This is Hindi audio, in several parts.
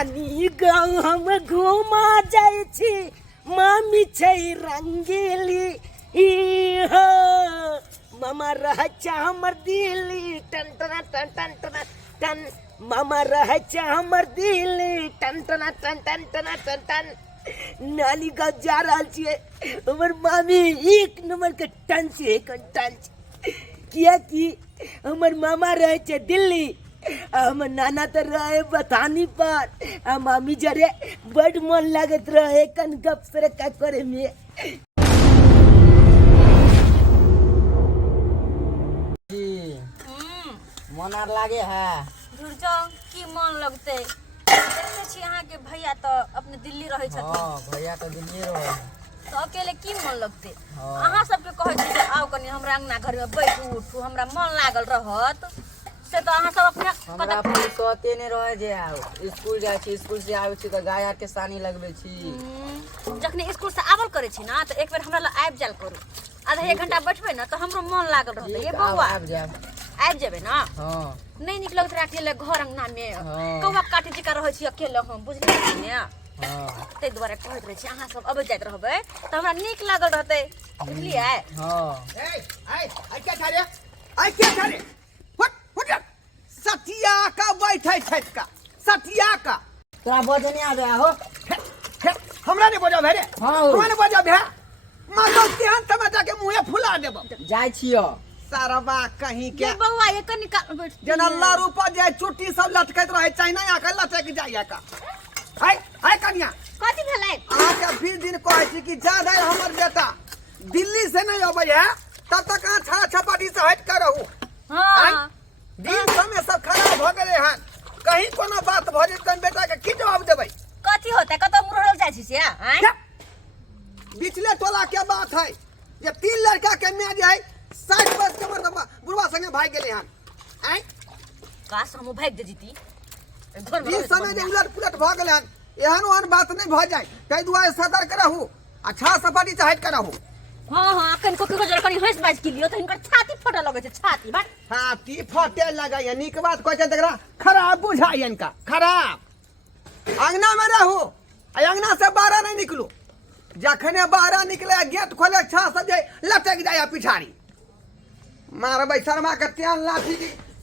नानी गाँव हम घुमा जाए छी मामी छै रंगीली ई हो मामा रह हमर दिल्ली टन टन टन टन टन टन मामा रह हमर दिल्ली टन टन टन टन टन टन टन नानी गाँव जा रहा छिए हमर मामी एक नंबर के टन से टन किया कि हमर मामा रहे छे दिल्ली हमर नाना तो रहे बथानी पर आ मामी जरे बड़ मन लागत रहे कन गप सरे का करे में मन आर लागे है जाओ की मन लगते देखते छी अहाँ के भैया तो अपने दिल्ली रहे छथिन। हां भैया तो दिल्ली रहे तो अकेले की मन लगते अहाँ सबके कहै छी जे आओ कनी हमरा अंगना घर में बैठू उठू हमरा मन लागल रहत से तो अहाँ सब अपने हमरा अपने सोते ने रहे जे आओ स्कूल जाय छी स्कूल से आबै छी तो गाय के सानी लगबे छी जखनी स्कूल से आवल करे छी ना तो एक बेर हमरा ल आबि जाल करू आधा एक घंटा बैठबे ना तो हमरो मन लागल रहत ये बौआ आबि जेबे ना। हां नहीं निक लगत रहे अकेले घर अंगना में कौवा काटे जिका रहे छी अकेले हम बुझलिए छी ने हां ते द्वारा कहत रहे छी अहाँ सब अब जाइत रहबे त हमरा निक लागल रहते बुझलिए। हां आई क्या थारे हट सतिया का बैठे छत का सतिया का तोरा बजे नहीं आबे हो हमरा ने बजा भेरे हां हमरा ने बजा भे मातो तेहन टमाटा के मुंहे फुला देब जाय छियो सारबा कहीं के ये बौआ ये कनी का जन अल्लाह रूपा जाय चुट्टी सब लटकत रहे चाइना या के लटक जाय का हाय कन्या कथि भेलै आ के 20 दिन कहै छी कि ज्यादा हमर बेटा दिल्ली से नहीं अबै है तब तक आ छा छपाटी से हट कर रहू। हां दिन समय सब खराब भ गेले हन कहीं कोनो बात भ जेत कन बेटा के की जवाब देबै कथि होतै कत मुरहल जाय छी से हैं बिचले टोला के बात है ये 3 लड़का के में जे है 60 वर्ष के मर्द बुढ़वा संगे भाग गेले हन आई काश हम भाग दे जीती घर में इस समय जे उलट पुलट भ गेले हन एहन ओहन बात नहीं भ जाय तै दुआरे सतर्क रहू अच्छा सपाटी से हट कर रहू। हां हां अखन को जर कनी हंस बाज के लियो त हिनकर छाती फटा लगे छै छाती बट छाती फटे लगे है निक बात कहै छै तकरा खराब बुझाय इनका खराब अंगना में रहू अंगना से बाहर नहीं निकलू जखने बाहर निकले गेट खोले छा सब जे लटक जाय पिछाड़ी मारबै शर्मा के तेल लाठी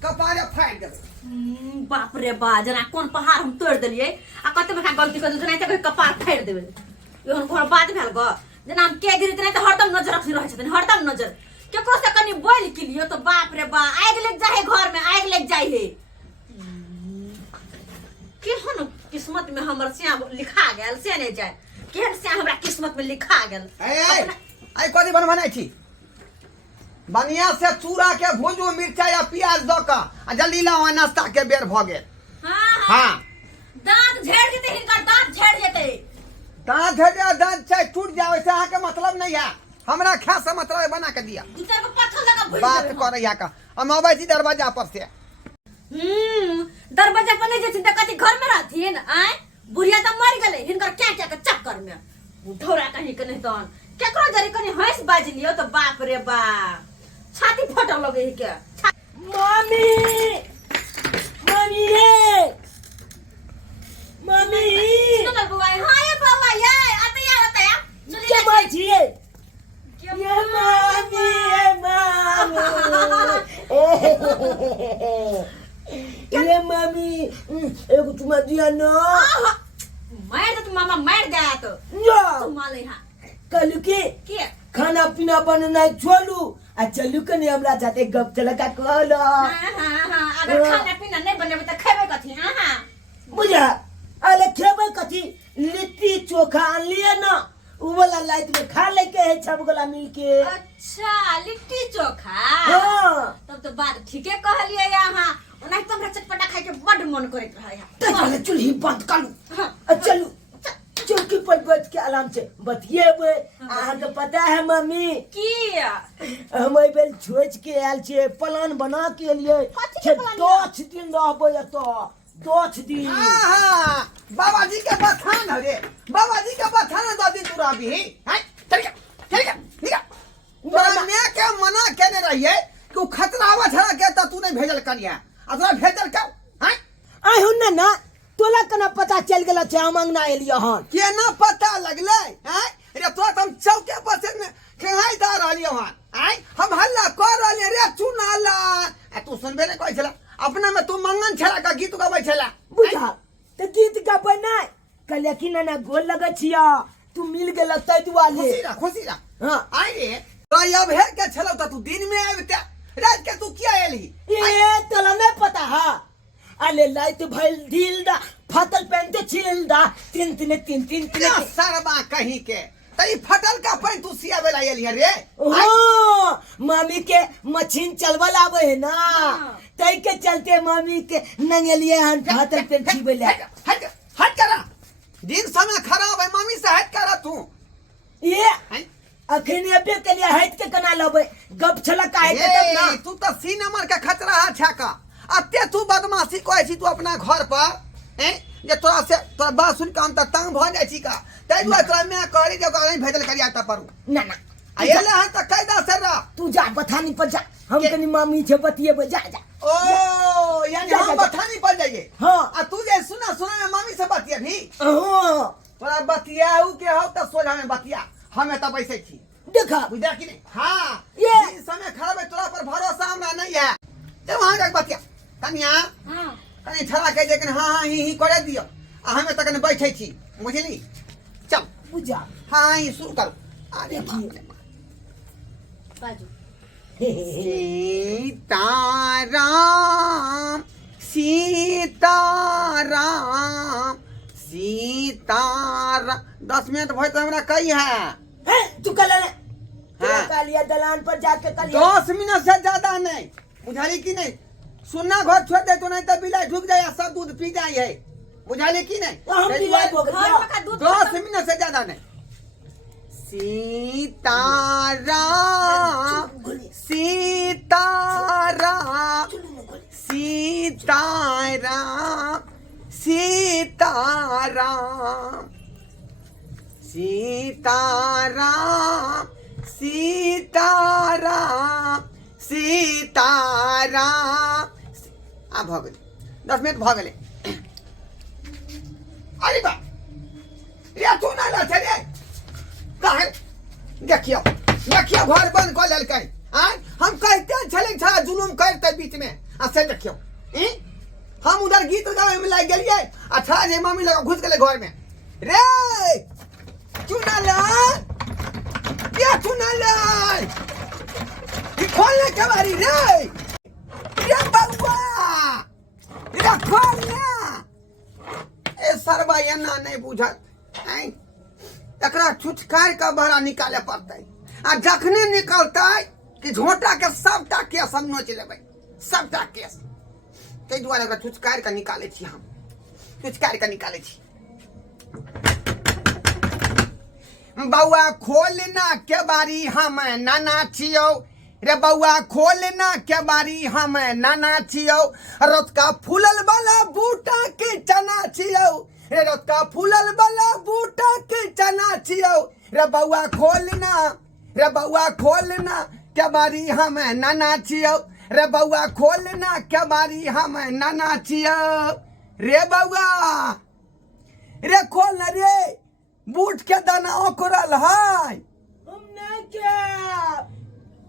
कपारे फाड़ देबै बाप रे बा जना कोन पहाड़ हम तोड़ देलिए आ कते बड़का गलती कर जना त कपार फाड़ देबै एहन घर बात भेल ग जना हम के गिरत नहीं त हरदम नजर रखनी रहे छथिन हरदम नजर केकरो से कनी बोल के लियो तो बाप रे बा आग लग जाए घर में आग लग जाए है केहन किस्मत में हमर से लिखा गेल से नहीं जाए केहन से हमरा किस्मत में लिखा गेल आई कथी बनवाना छी बनिया से चूड़ा के भूजू मिर्चाई या प्याज द के आ जल्दी लाओ नाश्ता के बेर भ गेल। हां दांत झेड़ जेते हिनकर दांत झेड़ जेते दांत झेड़ दांत चाहे टूट जाए से आके मतलब नहीं है हमरा खा से मतलब बना के दिया दूसरे को पत्थर लगा भूल बात करे या का हम आबै छी दरवाजा पर से दरवाजा पर नहीं जेथिन त कथि घर में रहथिन आय बुढ़िया त मर गेले हिनकर क्या क्या के चक्कर में ढोरा कहीं के नहीं तन केकरो जरी कनी हंस बाज लियो तो बाप रे बा छाती फटल लगे है के मामी मामी रे मामी सुन बउआ हां ये बउआ ये आता या क्या बात है ये मामी ये मामी एगो तुम दिया ना मार दे मामा मार दे तो या तुम माले हां कलू के खाना पीना बनना छोड़ू आ चलू कने हमरा जाते गप चलका कहलो हां अगर खाना पीना नहीं बनेबे त खेबे कथि हां बुझा अले खेबे कथि लिट्टी चोखा लिए ना उ वाला लाइट में खा लेके है सब गोला मिलके अच्छा लिट्टी चोखा हां तब तो बात ठीके कहलिए यहाँ ओना तो हमरा चटपटा खाए के बड़ मन करत रहे त पहले चूल्ही बंद करू चलू चौकी पर बैठ के आराम से बतिएबे अहाँ के पता है मम्मी की हम ए बेल छोच के आयल छे प्लान बना के लिए कथी के प्लान 10 दिन रहबे तो 10 दिन बाबा जी के बथान रे बाबा जी के बथान 10 दिन तू रहबी हैं चल निका मैं के मना केने रहिए कि खतरावा छड़ा के त तू नहीं भेजल करिया अतरा भेजल का हैं आई हुन ना तोला कना पता पता चल गेल छै हम अंगना एलियै हन? केना पता लगले हैं? रे तो हम चौके पर से खेहाई दा रहलियो हन। हैं? हम हल्ला कर रहलिए रे चुनाला। आ तू सुनबे नहीं कहै छला? अपना में तू मंगन छला का गीत गाबै छला? बुझा तो गीत गाबै नहीं कहले कि ना गोल लगे छिया तू मिल गेल तै दुआरे। खुशी रह। हाँ आई रे तो अब है के छलौ त तू दिन में आबते रात के तू किया एली? ये तोला नहीं पता है? अले लाइट भइल ढील दा फटल पेंटे छिल दा तीन सरबा कहीं के तई फटल का पैन तू सिया बेला एली रे? ओ मामी के मशीन चलवल आवे है ना तई के चलते मामी के नंगलिए हन फटल पेंट छिबेले। हट करा दिन समय खराब है मम्मी से हट करा तू। ये अखनी अबे के लिए हट के कना लबे गप छला काहे के तब ना तू तो सी नंबर का खतरा है छका। अते तू बदमाशी कहै छी तू अपना घर पर हैं जे तोरा से तोरा बात सुन के हम त तंग भ जाय छी का तै दुआ तोरा मैं कहरी जे गाड़ी भेजल करिया त परू ना ना आयला है त कायदा से रह। तू जा बथानी पर जा हम कनी मामी से बतिएबे जा जा। ओ यानी जा, हम जा, बथानी पर जाइए। हाँ आ तू जे सुना में मम्मी से बतिया भी हाँ तोरा बतियाऊ के हो त सोझा में बतिया हमें त बैसे छी देखा बुझा कि नहीं? हाँ ये दिन समय खराब है तोरा पर भरोसा हमरा नहीं है ते वहां जाके बतिया कनिया हां कनी छड़ा के जे हाँ ही करे दियो आ हमें त कने बैठे छी बुझली। चल बुझा हाँ ही शुरू करो। अरे देखिए। बाजू सीताराम सीताराम सीताराम 10 मिनट भर तो हमरा कही है। तू कल हाँ। कालिया दलान पर जाके कल 10 मिनट से ज्यादा नहीं बुझाली की नहीं? सुनना घर छोड़ दे तो नहीं तो बिलाई ढुक जाए सब दूध पी जाए है बुझाली की नहीं? हम बिलाई हो घर गया में का दूध 10 मिनट से ज्यादा नहीं। सीताराम सीताराम सीताराम सीताराम सीताराम सीताराम सीताराम आ भ गेलै 10 मिनट भ गेलै। अरे बा रे तू ना ला रे काहे देखियो देखियो घर बंद कर लेलकै। हम कहते छले छा जुलुम करते बीच में आ से देखियो हम उधर गीत गावे में लग गेलिए अच्छा जे मम्मी लगा घुस गेले घर में रे चुनाला क्या चुनाला खोलने के बारी रे ये बउआ ये खोलना ए सरबा ये ना नहीं बुझत हैं एकरा छुटकार का बहरा निकाले पड़ते आ जखने निकलते कि झोटा के सबटा केस हम नोच लेबै सबटा केस तै दुआरे एकरा छुटकार का निकाले छी हम छुटकार का निकाले छी। बउआ खोलना के बारी हम नाना छियो रे बउआ खोलना के बारी हम नाना छियो रोतका फूलल वाला बूटा के चना छियो रे रोतका फूलल वाला बूटा के चना छियो रे बउआ खोलना के बारी हम नाना छियो रे बउआ खोलना के बारी हम नाना छियो रे बउआ रे खोल रे बूट के दाना ओकरल है हम नहीं क्या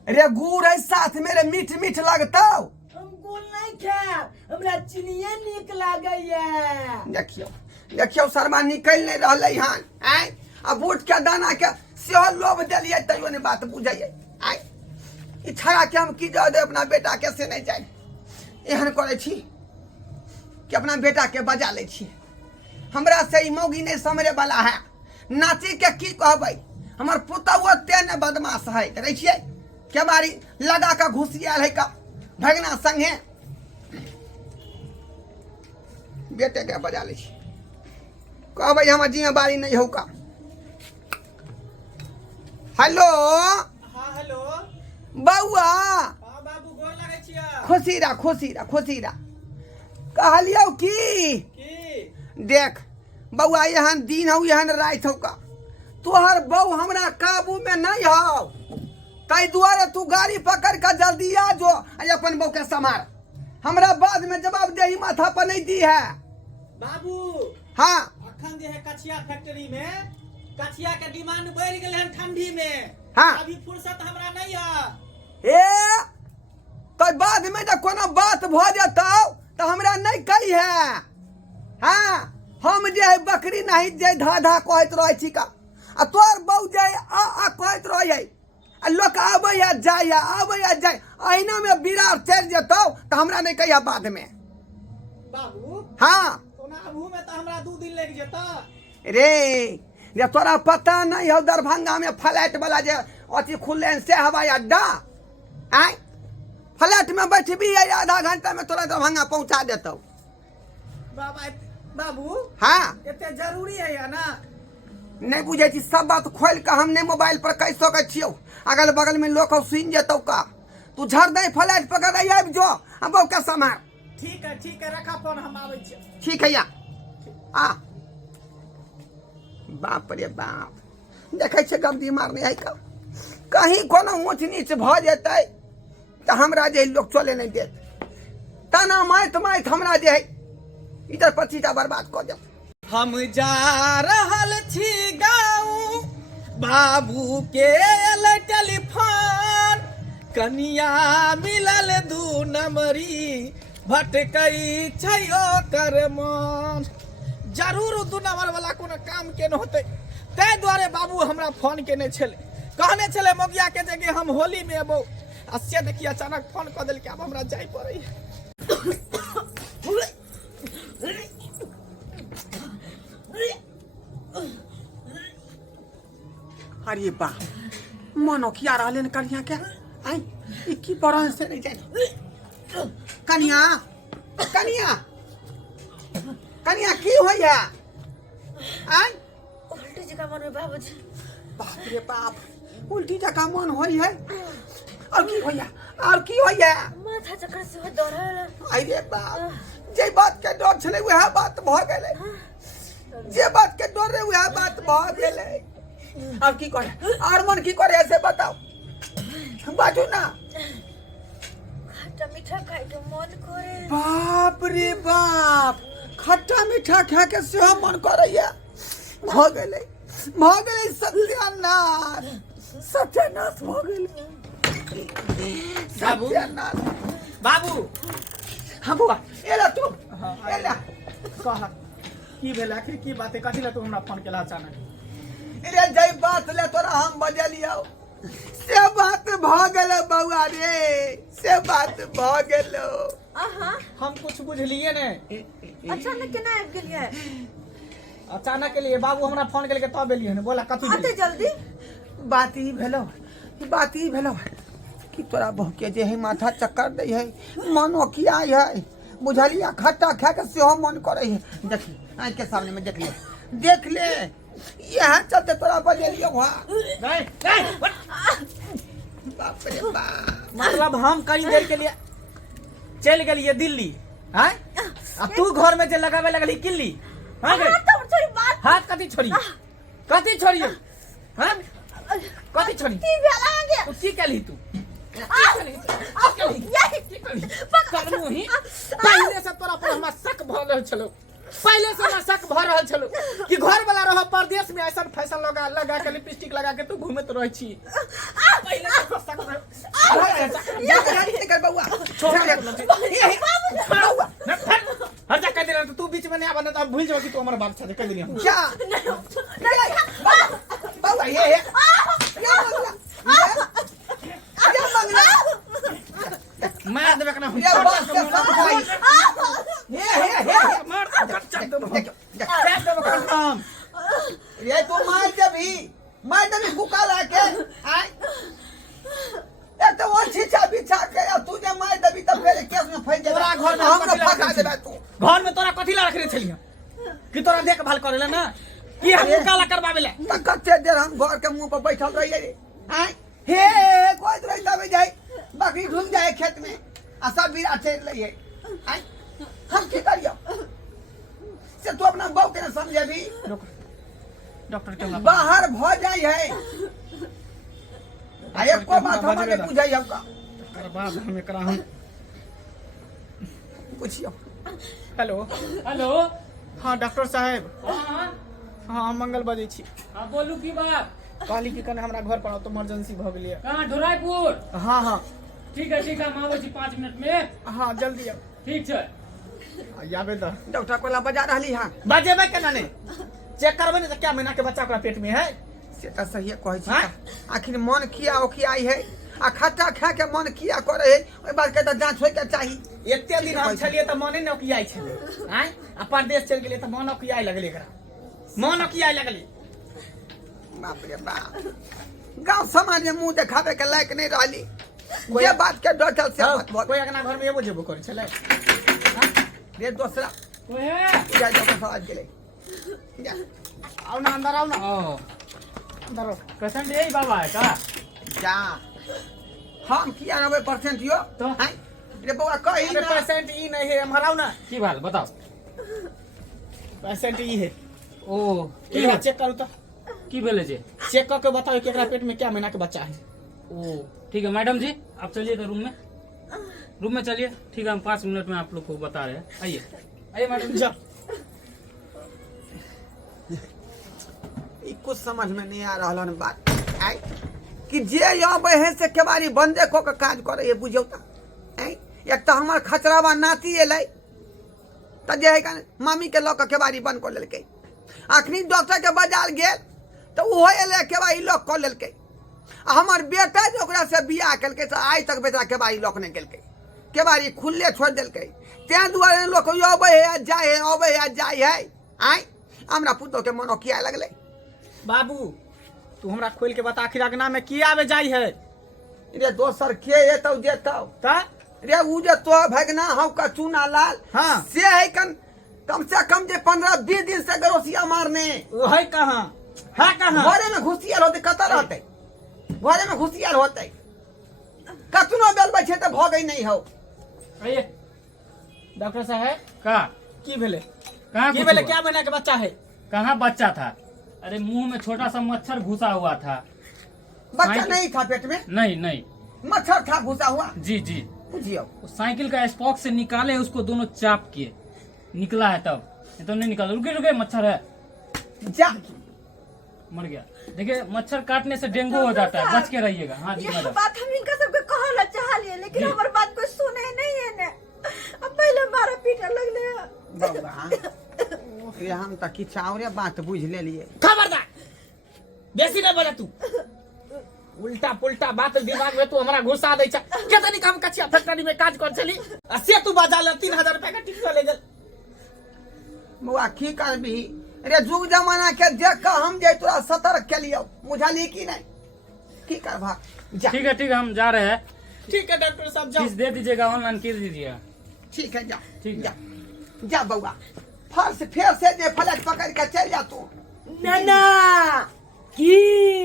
रे गुड़ है साथ मेरे मीठ मीठ लगता हम गोल नहीं क्या हमरा चीनिये निक लागैया। देखियो देखियो शर्मा निकल नहीं रहले हन आय आ बूट के दाना के सेहो लोभ देलिए तैयो ने बात बुझाइए आय ई छड़ा के हम की जाओ दे अपना बेटा के से नहीं जाए एहन करे छी कि अपना बेटा के बजा ले छी हमरा से ई मौगी नहीं समरे वाला है नाची के की कहबै हमर पुतौआ तेने बदमाश है करे छिए के बारी लगा का घुसियाल है का भगना संगे बेटे के बजा ले छी कहबै हमर जिम्मेवारी नहीं हो का। हेलो हाँ हेलो बउआ हाँ बाबू गोर लगे छिया खुशी रह कहलियो की देख बउआ यहाँ दिन हो यहाँ रात हो का तोहर बहू हमरा काबू में नहीं हो तै दुआरे तू गाड़ी पकड़ कर जल्दी आ जो अपन बहू के समार हमरा बाद में जवाब दे माथा पर नहीं दी है बाबू हाँ अखन जे है कछिया फैक्ट्री में कछिया के डिमांड बढ़ गेल है ठंडी में। हाँ। अभी फुर्सत हमरा नहीं है। ए तो बाद में जब कोनो बात भ जतौ तो हमरा नहीं कही है। हाँ हम जे है बकरी नहीं जे धा धा कहत रहे छी का आ तोर बहू जे आ कहत रहे आ लोग आबे या जाए अहिना में बिरार चल जतौ तो हमरा नहीं कही बाद में। बाबू हाँ सोना अबू में तो हमरा 2 दिन लग जेता। रे तोरा पता नहीं हो दरभंगा में फ्लैट वाला जे अथी खुले से हवाई अड्डा आय फ्लैट में बैठबी आधा घंटा में तोरा दरभंगा पहुंचा देतौ। बाबू हाँ इतने जरूरी है या ना। नहीं बुझे छी सब बात खोल के हम नहीं मोबाइल पर कह सकै छियो। अगल बगल में लोग सुन जेतौ का तू झड़ दे फ्लैट पकड़ आबि जो हम बहु के समार। ठीक है रखा फोन हम आबै छी। ठीक है या आ बाप रे बाप देखे छे गमदी मारने है का कहीं कोनो ऊंच नीच भ जेतै तो हमरा जे लोग चले नहीं देत तना माइत हमरा जे है इधर पचीटा बर्बाद कर दे। हम जा रहल छी गाँव बाबू के टेलीफोन कनिया मिलल 2 नंबरी भटकई छै ओकर मन। जरूर 2 नंबर वाला कोनो काम के न होते तै द्वारे बाबू हमरा फोन केने छले कहने छले मोगिया के जगह हम होली में एबो आ से देखिए अचानक फोन क देलकै अब हमरा जाय पड़ै। अरे बा मनो किया रहले न कनिया के आई ई की परण से नहीं जाने कनिया कनिया कनिया की होया आई उल्टी जगह मन में बाबूजी। बाप रे बाप उल्टी जगह मन होई है और की होया माथा चक्कर से हो दौड़ल। अरे बाप जे बात के डर छले वह बात भ गेलै जे बात के डर रे वह बात भ गेलै। अब की करे और मन की करे ऐसे बताओ बाजू ना। खट्टा मीठा खाए के मन करे। बाप रे बाप खट्टा मीठा खा के सेहो मन करैया भ गेलै सत्यानाश भ गेलै सत्यानाश। बाबू हाँ बुआ एला तू एला कह की भेल आखिर की बात है कथी ला तू हमरा फोन केला अचानक। रे जई बात ले तोरा हम बजलियौ से बात भ गेलै बउआ रे से बात भ गेलो। हम कुछ बुझलिए ने अचानक केना आबि गेलियै। अचानक के लिए बाबू हमरा फोन केलकै तब एलियै ने बोला कथी आते जल्दी। बात ई भेलो कि तोरा बहू के जे है माथा चक्कर दै है मनो किया है बुझलिया खट्टा खा के सेहो मन करे है। देखी आँख के सामने में देख ले यह चलते तोरा बजलियो बाप रे बाप। मतलब हम कई देर के लिए चल गेलिए दिल्ली हैं आ तू घर में जे लगावे लगली किल्ली हां गे हाथ कथी छोड़ी हैं कथी छोड़ी तू की कली तू पहले से तोरा पर हमरा शक भ रहल छलो कि घर वाला रह परदेश में ऐसा फैशन लगा के लिपस्टिक लगा के तू घूमत रह छी। पहले से शक हर जा कह दे तू बीच में नहीं आबा तो भूल जाओ कि तू हमारा बात साथे कह दिया बाबा ये मार देबे कना ये तो मार देबी कुका लाके आय एक तो वो छीछा बिछा के तू जे मार देबी तब फिर केस में फंस तोरा घर में हमरो फंसा देबे तू घर में तोरा कथी ला रखले छलिया कि तोरा देखभाल करेला ना कि हम काला करबाबेला त कते देर हम घर के मुंह पर बैठल रहिए रे आय हे कोई रही तब जाए बकरी ढूंढ जाए खेत में आ सब बिरा चल रही है आय हम की करियो से तू अपना बहू के समझेबी डॉक्टर के बाहर भ जाई है आ एक को बात हम नहीं बुझाई हमका कर बाद हम एकरा हम पूछियो हेलो हाँ डॉक्टर साहब हाँ हाँ मंगल बजै छी हाँ बोलू की बात कहली कि कने हमरा घर पर आओ तो इमरजेंसी भ गेलिए कहाँ ढोराईपुर हाँ हाँ ठीक है हम आबै छी 5 मिनट में हाँ जल्दी आओ ठीक छै आबे द डॉक्टर कोला बजा रही हाँ बजेबै केना ने चेक करबै ने क्या महीना के बच्चा ओकरा पेट में है से तो सही कहै छी हाँ? आखिर मन किया ओखियाई है आ खट्टा खा के मन किया करे है ओइ बात के तो जांच होय के चाहिए एते दिन हम छलिए त मने न ओकियाई छले हैं आ परदेश चल गेलिए त मन ओकियाई लगले एकरा मन ओकियाई लगले बाप रे बाप गांव समाज में मुंह देखावे के लायक नहीं रहली ये बात के डॉक्टर से मत बोल कोई अगना घर में एबो जेबो करे छले रे दूसरा ओए जा डॉक्टर साहब के ले जा आओ ना अंदर आओ ना ओ अंदर आओ पेशेंट यही बाबा है का जा हम किया 90% यो तो? हैं रे बउआ कही अरे ना पेशेंट ई नहीं है हमारा ना की बात बताओ पेशेंट ई है ओ की है चेक करू तो की भेले जे चेक करके बताओ कि एकरा पेट में क्या महीना के बच्चा है ओ ठीक है मैडम जी आप चलिए तो रूम में चलिए ठीक है हम 5 मिनट में आप लोग को बता रहे हैं आइए आइए मैडम जी जा ई कुछ समझ में नहीं आ रहा है बात आई कि जे यहाँ बहे से केवारी बंदे को के काज करे ये बुझौ त आई एक तो हमर खचरावा नाती एलै त जे है कन मामी के लक केवारी बंद कर लेलकै अखनी डॉक्टर के बाजार गेल तो ओहो एले केवारी लॉक कर लेलकै आ हमर बेटा जे ओकरा से बियाह केलकै से आज तक बेटा केवारी लॉक नहीं केलकै केवारी खुले छोड़ देलकै तै दुआरे लोग अबै है जाय है अबै है जाय है आई हमरा पुतो के मनो किया लगलै बाबू तू हमरा खोल के बता आखिर अगना में की आवे जाई है रे दोसर के एतौ जेतौ ता रे उ जे तो भगना हौ का चूना लाल हाँ। से है कम से कम जे 15-20 दिन से गरोसिया मारने वो है कहां है कहां घरे में घुसियल होते कत रहते घरे में घुसियल होते कतनो बेल बैठे त भगै नहीं हो आइए डॉक्टर साहब का की भेले कहाँ की कुछ भेले हुआ? क्या महीना के बच्चा है कहाँ बच्चा था अरे मुंह में छोटा सा मच्छर घुसा हुआ था बच्चा साइकिल- नहीं था पेट में नहीं नहीं मच्छर था घुसा हुआ जी जी बुझियो वो साइकिल का स्पॉक से निकाले उसको दोनों चाप किए निकला है तब ये तो नहीं निकाला रुके रुके मच्छर है जा मर गया देखिए मच्छर काटने से डेंगू हो जाता है बच के रहिएगा हाँ जी यह मैडम बात हम इनका सबके कहला चाह लिए लेकिन जी। हमार बात कोई सुने नहीं है ने अब पहले मारा पीटा लगले बाबा रे हम त किछ औरे बात बुझ लेलिए खबरदार बेसी नहीं बोले तू उल्टा पुल्टा बात दिमाग में तू हमारा घुसा दै छ केतनी काम कचिया फैक्ट्री में काज कर चली आ से तू बाजा ले 3000 रुपया का टिकट ले गेल मुआ की करबी रे जुग जमाना के देख के हम जे तोरा सतर्क के लियो बुझली की नहीं की करबा जा ठीक है हम जा रहे हैं ठीक है डॉक्टर साहब जाओ फीस दे दीजिएगा ऑनलाइन कर दीजिएगा ठीक है जा ठीक है। जा जा बउआ फिर से जे फ्लैट पकड़ के चल जा तू नाना की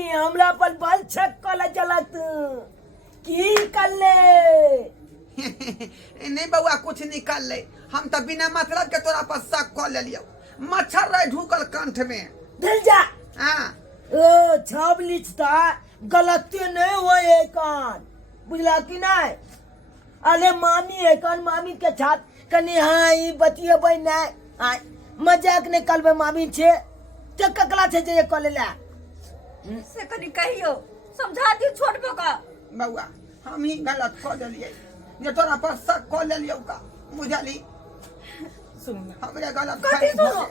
हमरा पर बल छक कल चलत की कर ले नहीं बउआ कुछ निकाल ले हम तो बिना मतलब के तोरा पर शक कर लेलियो मच्छर रह ढुकल कंठ में दिल जा हां ओ छब लिखता गलती नहीं होए कान बुझला कि नहीं अरे मामी है कान मामी के छात कनी हाँ ई बतिएबै नहीं हाँ मजाक नहीं करबे मामी छे ते ककला छे जे कर लेला से कनी कहियो समझा दियो छोट बका बउआ हम ही गलत कर देलिए जे तोरा पर शक कर लेलियो का बुझली सुन ना हमरे गलत कथी फहमी सुनो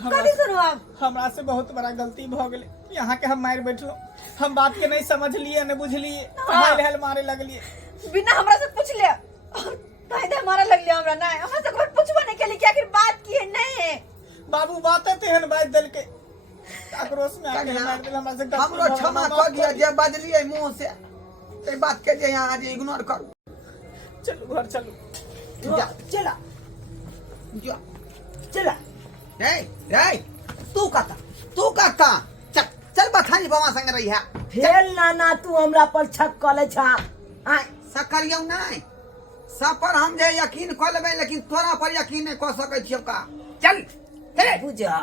भऽ कथी सुनो आप हमरा से बहुत बड़ा गलती भ गेले यहाँ के हम मार बैठलो हम बात के नहीं समझ लिए न बुझलिए हाल हाल मारे लगलिए बिना हमरा से पूछ ले कायदे हमारा लग लिया हमरा नहीं हमरा से कोई पूछबो नहीं केली कि आखिर बात की है नहीं है बाबू बातें तेहन बात दल के आक्रोश में आके मार दिल हमरा से गलती हमरो क्षमा कर दिया जे बजलिए मुंह से ते बात के जे यहाँ जे इग्नोर करू चलो घर चलो जा चला जा चला रे रे तू कहता चल चल बथानी बाबा संग रही है फेल नाना तू हमरा पर छक कले छा आय सकरियौ नहीं सब पर हम जे यकीन कर लेबै लेकिन तोरा पर यकीन नहीं कर सकै छियौ का चल चले बुझा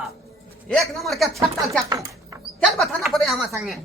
एक नंबर के छट्टा चाकू चल बथाना पड़े हमारे संगे